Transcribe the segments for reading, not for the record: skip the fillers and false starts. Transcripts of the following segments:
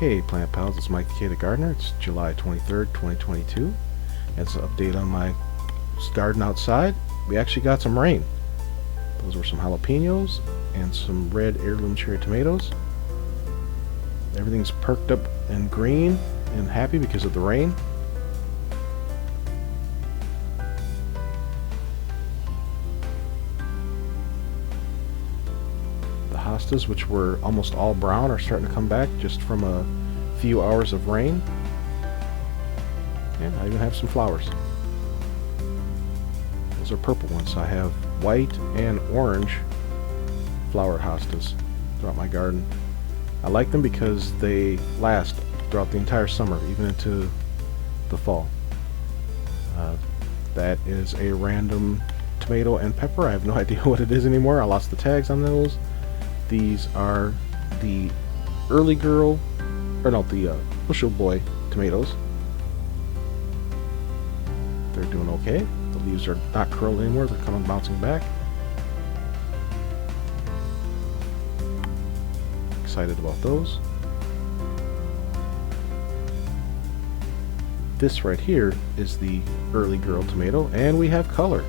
Hey plant pals, it's Mike the Keter Gardener. It's July 23rd, 2022. That's an update on my garden outside. We actually got some rain. Those were some jalapenos and some red heirloom cherry tomatoes. Everything's perked up and green and happy because of the rain. The hostas, which were almost all brown, are starting to come back just from a few hours of rain. And I even have some flowers. Those are purple ones. So I have white and orange flower hostas throughout my garden. I like them because they last throughout the entire summer, even into the fall. That is a random tomato and pepper. I have no idea what it is anymore. I lost the tags on those. These are the the bushel boy tomatoes. They're doing okay. The leaves are not curled anymore. They're coming bouncing back. Excited about those. This right here is the early girl tomato, and we have color.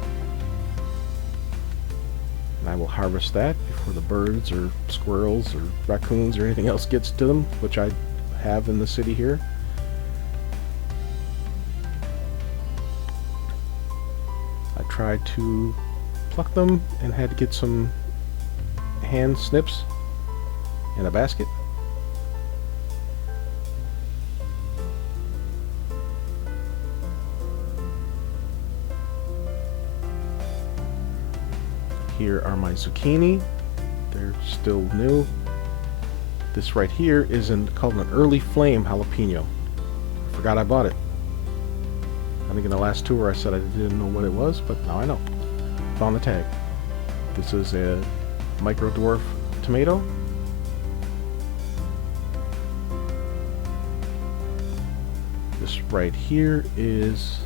And I will harvest that before the birds or squirrels or raccoons or anything else gets to them, which I have in the city here. I tried to pluck them and had to get some hand snips in a basket. Here are my zucchini. They're still new. This right here is called an early flame jalapeno. I forgot I bought it. I think in the last tour I said I didn't know what it was, but now I know. Found the tag. This is a micro dwarf tomato. This right here is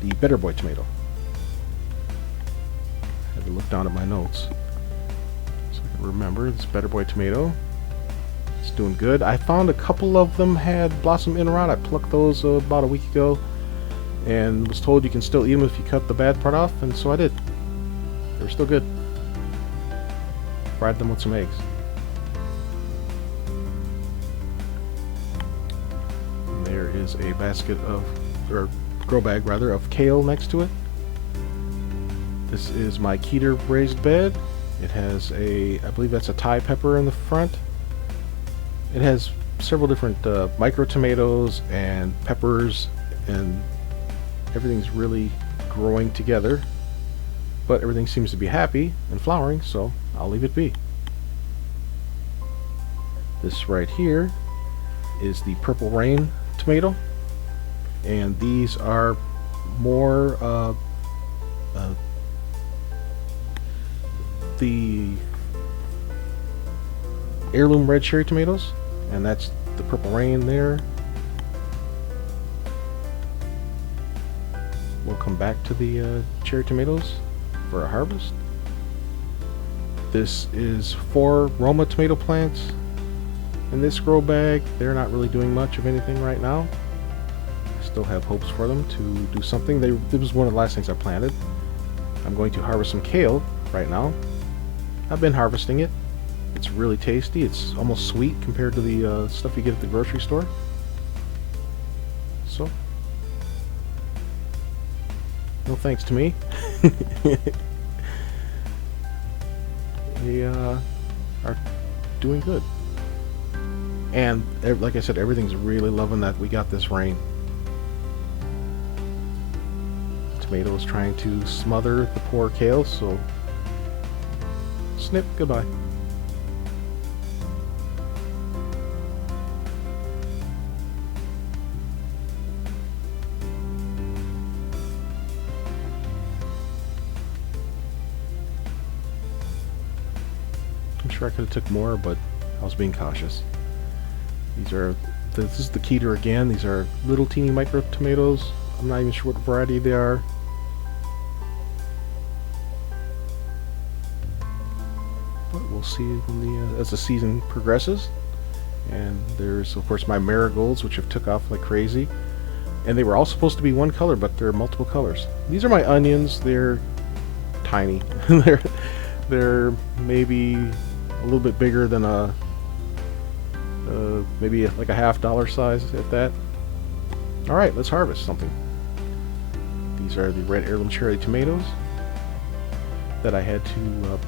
the Better Boy tomato. I had to look down at my notes so I can remember. This Better Boy tomato. It's doing good. I found a couple of them had blossom in rot. I plucked those about a week ago and was told you can still eat them if you cut the bad part off, and so I did. They're still good. Fried them with some eggs. And there is a basket of, or grow bag rather, of kale next to it. This is my Keter Raised Bed. It has I believe that's a Thai pepper in the front. It has several different micro tomatoes and peppers, and everything's really growing together, but everything seems to be happy and flowering, so I'll leave it be. This right here is the Purple Rain tomato, and these are more the heirloom red cherry tomatoes, and that's the Purple Rain there. We'll come back to the cherry tomatoes for a harvest. This is 4 Roma tomato plants in this grow bag. They're not really doing much of anything right now. I still have hopes for them to do something. This was one of the last things I planted. I'm going to harvest some kale right now. I've been harvesting it. It's really tasty. It's almost sweet compared to the stuff you get at the grocery store. So, no thanks to me. They are doing good. And like I said, everything's really loving that we got this rain. Tomato is trying to smother the poor kale, so snip, goodbye. I'm sure I could have took more, but I was being cautious. This is the Keter again. These are little teeny micro tomatoes. I'm not even sure what variety they are. But we'll see when as the season progresses. And there's of course my marigolds, which have took off like crazy, and they were all supposed to be one color, but they're multiple colors. These are my onions. They're tiny. they're maybe a little bit bigger than a maybe like a $50 size at that. All right, let's harvest something. These are the red heirloom cherry tomatoes that I had to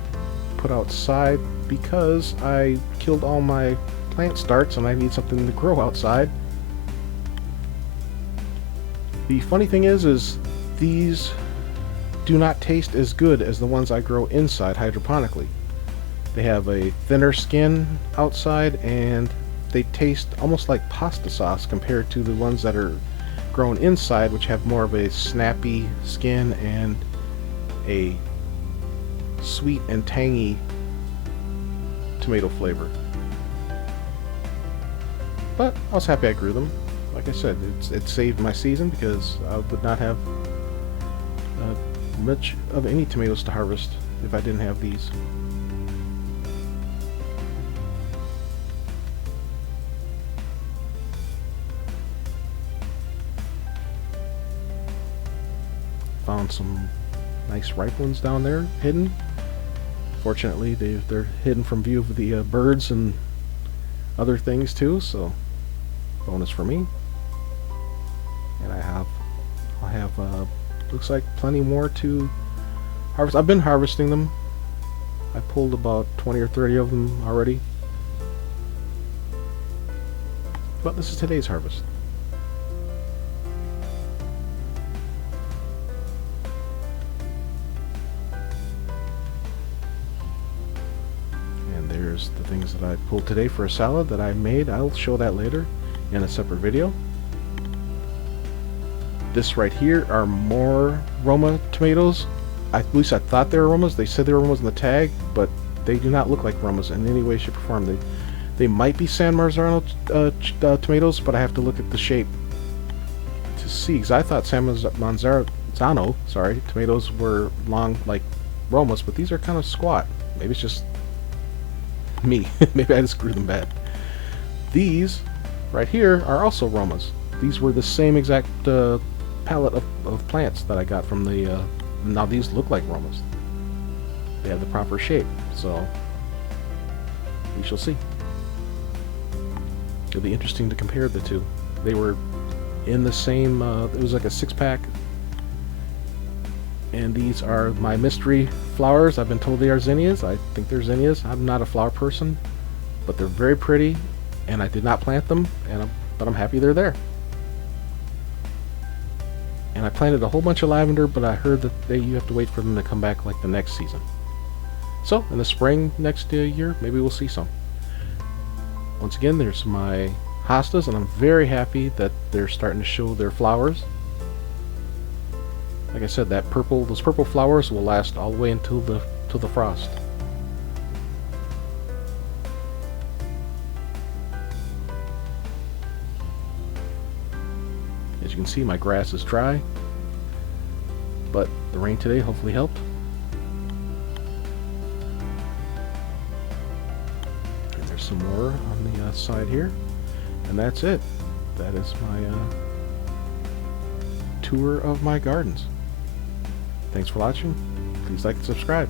put outside because I killed all my plant starts and I need something to grow outside. The funny thing is these do not taste as good as the ones I grow inside hydroponically. They have a thinner skin outside and they taste almost like pasta sauce compared to the ones that are grown inside, which have more of a snappy skin and a sweet and tangy tomato flavor. But I was happy I grew them. Like I said, it saved my season because I would not have much of any tomatoes to harvest if I didn't have these. Found some nice ripe ones down there hidden. Fortunately, they're hidden from view of the birds and other things too, so bonus for me. And I'll have looks like plenty more to harvest. I've been harvesting them. I pulled about 20 or 30 of them already. But this is today's harvest. And there's the things that I pulled today for a salad that I made. I'll show that later in a separate video. This right here are more Roma tomatoes. At least I thought they were Romas. They said they were Romas in the tag, but they do not look like Romas in any way, shape, or form. They might be San Marzano tomatoes, but I have to look at the shape to see. Because I thought San Marzano, tomatoes were long like Romas, but these are kind of squat. Maybe it's just me. Maybe I just grew them bad. These right here are also Romas. These were the same exact palette of plants that I got from the now these look like Romas. They have the proper shape, so we shall see. It'll be interesting to compare the two. They were in the same it was like a 6-pack, and these are my mystery flowers. I've been told they are zinnias. I think they're zinnias. I'm not a flower person, but they're very pretty, and I did not plant them, but I'm happy they're there. And I planted a whole bunch of lavender, but I heard that you have to wait for them to come back like the next season. So in the spring next year, maybe we'll see some. Once again, there's my hostas, and I'm very happy that they're starting to show their flowers. Like I said, those purple flowers will last all the way until the frost. As you can see, my grass is dry, but the rain today hopefully helped. And there's some more on the side here, and that's it. That is my tour of my gardens. Thanks for watching. Please like and subscribe.